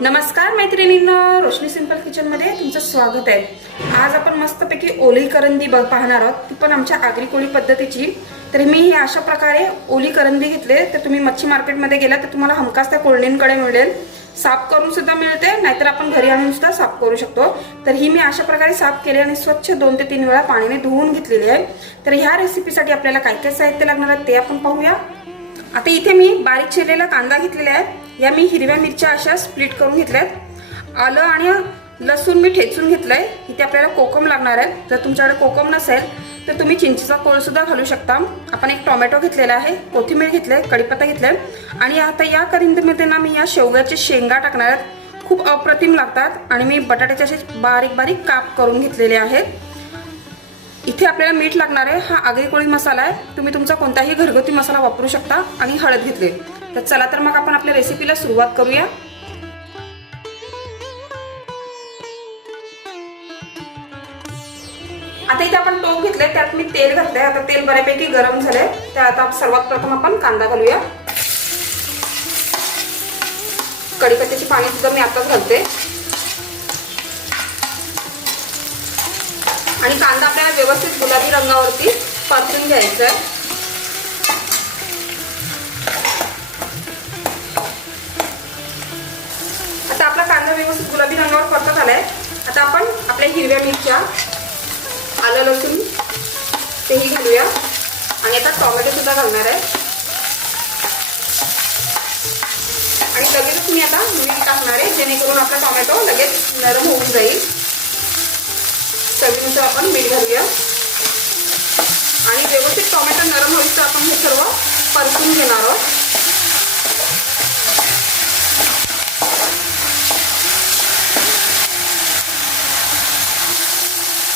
नमस्कार मैत्रिणींनो रोशनी सिंपल किचनमध्ये तुमचं स्वागत आहे. आज आपण मस्तपैकी ओली करंदी बघ पाहणार आहोत. ती पण आमच्या आगरी कोळी पद्धतीची. तर मी ही अशा प्रकारे ओली करंदी घेतले तर तुम्ही मच्छी मार्केटमध्ये गेला तर तुम्हाला हमखास त्या कोळणींकडे मिळेल. साफ करून सुद्धा मिळते नाहीतर आपण घरी आणून सुद्धा साफ करू शकतो. तर ही मी अशा प्रकारे साफ केली आणि स्वच्छ दोन ते तीन वेळा पाण्याने धुवून घेतलेली आहे. तर ह्या रेसिपीसाठी आपल्याला काय काय साहित्य लागणार आहे ते आपण पाहूया. आता इथे मी बारीक चिरलेला कांदा घेतलेला आहे. या मी हिरव्या मिरच्या अशा स्प्लिट करून घेतल्यात. आलं आणि लसूण मी ठेचून घेतलंय. इथे आपल्याला कोकम लागणार आहे जर तुमच्याकडे कोकम नसेल तर तुम्ही चिंचेचा कोळ सुद्धा घालू शकता. आपण एक टोमॅटो घेतलेला आहे कोथिंबीर घेतले कढीपत्ता घेतलाय. आणि आता या करिंदीमध्ये ना मी या शेवग्याचे शेंगा टाकणार आहेत. खूप अप्रतिम लागतात आणि मी बटाट्याचे असे बारीक बारीक काप करून घेतलेले आहेत. इथे आपल्याला मीठ लागणार आहे. हा आगरी कोळी मसाला आहे. तुम्ही तुमचा कोणताही घरगुती मसाला वापरू शकता आणि हळद घेतली. तर चला तर मग आपण आपल्या रेसिपीला सुरुवात करूया. आता इथे आपण टोप घेतलंय त्यात मी तेल घातलंय. आता तेल बऱ्यापैकी गरम झालंय. तर आता सर्वात प्रथम आपण कांदा घालूया. कडीपत्त्याची पाणी सुद्धा मी आताच घालते. आणि कांदा आपल्याला व्यवस्थित गुलाबी रंगावरती परतून घ्यायचा आहे व्यवस्थित गुलाबी रंगावर परतत आलाय आता आपण आपल्या हिरव्या मिरच्या आलं लसूण तेही घालूया. आणि आता टोमॅटो सुद्धा घालणार आहे. आणि लगेच मी आता मीठ टाकणार आहे जेणेकरून आपला टोमॅटो लगेच नरम होऊन जाईल. चवीनुसार आपण मीठ घालूया. आणि व्यवस्थित टोमॅटो नरम होईल तर आपण हे सर्व परतून घेणार आहोत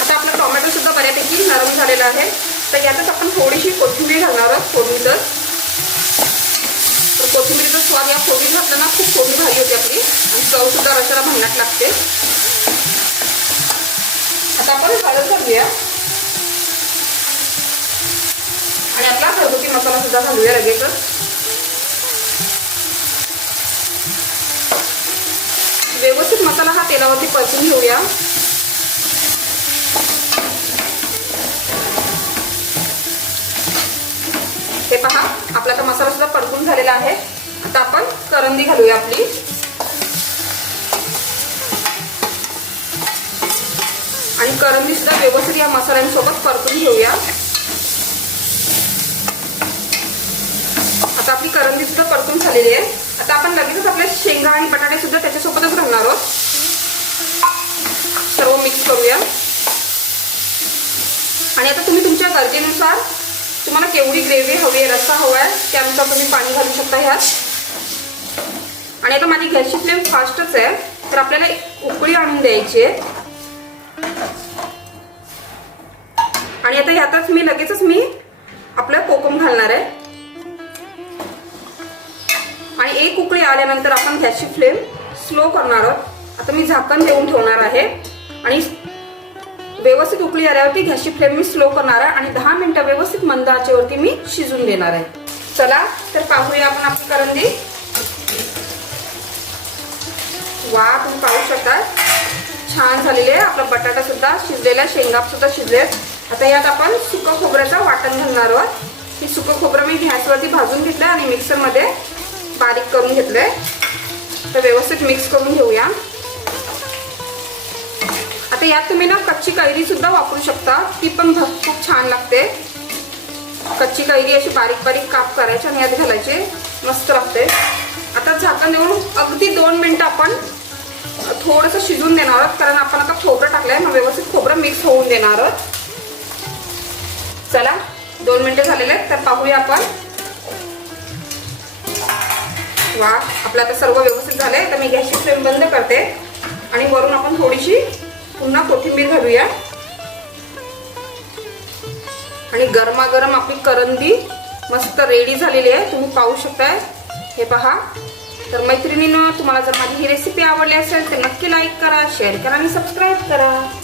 आता आपला टोमॅटो सुद्धा गरम झालेला आहे. तर यातच आपण थोडीशी कोथिंबीर घालणार आहोत फोडणीतच तर कोथिंबीरीचा स्वाद या फोडणीत घातला खूप फोडणी भारी होती आपली. आणि चवसुद्धा रशाला भांडण्यात लागते. आता आपण हळद घालूया. आणि आपला घरगुती मसाला सुद्धा घालूया लगेचच. व्यवस्थित मसाला हा तेलावरती परतून घेऊया. आपला आता मसाला सुद्धा परतून झालेला आहे. आता आपण करंदी घालूया आपली. आणि करंदी सुद्धा व्यवस्थित या मसाल्यांसोबत परतून घेऊया. आता आपली करंदी सुद्धा परतून झालेली आहे. आता आपण लगेचच आपले शेंगा आणि बटाटे सुद्धा त्याच्यासोबत घालणार आहोत सर्व मिक्स करूया आणि आता तुम्ही तुमच्या गरजेनुसार तुम्हाला केवढी ग्रेव्ही हवी आहे रस्सा हवा आहे त्यानुसार तुम्ही पाणी घालू शकता ह्यात. आणि आता माझी गॅसची फ्लेम फास्टच आहे तर आपल्याला उकळी आणून द्यायची आहे. आणि आता ह्यातच मी लगेचच मी आपलं कोकम घालणार आहे. आणि एक उकळी आल्यानंतर आपण गॅसची फ्लेम स्लो करणार आहोत. आता मी झाकण देऊन ठेवणार आहे. आणि व्यवस्थित उकळी आल्यावरती गॅसची फ्लेम मी स्लो करणार आहे आणि दहा मिनिटं व्यवस्थित मंद आचेवरती मी शिजून देणार आहे. चला तर पाहूया आपण आपली करंदी. वा तुम्ही पाहू शकता छान झालेले आहे. आपला बटाटा सुद्धा शिजलेला शेंगा सुद्धा शिजले आता यात आपण सुकं खोबऱ्याचं वाटण घालणार आहोत. हे सुकं खोबरं मी गॅसवरती भाजून घेतलं आणि मिक्सरमध्ये बारीक करून घेतलंय. तर व्यवस्थित मिक्स करून घेऊया. आता यात तुम्ही ना कच्ची कैरी सुद्धा वापरू शकता. ती पण खूप छान लागते. कच्ची कैरी अशी बारीक बारीक काप करायची आणि यात घालायचे. मस्त लागते. आता झाकण देऊन अगदी दोन मिनटं आपण थोडंसं शिजून देणार आहोत. कारण आपण आता खोबरं टाकलंय. मग व्यवस्थित खोबरं मिक्स होऊन देणार आहोत. चला दोन मिनटं झालेले आहेत. तर पाहूया आपण. वा आपलं आता सर्व व्यवस्थित झालंय. तर मी गॅसची फ्लेम बंद करते. आणि वरून आपण थोडीशी पुन्हा कोथिंबीर घालूया. आणि गरमागरम आपली करंदी मस्त रेडी झालेली आहे. तुम्ही पाहू शकताय. हे पहा. तर मैत्रिणीनं तुम्हाला जर माझी ही रेसिपी आवडली असेल तर नक्की लाईक करा शेअर करा आणि सबस्क्राईब करा.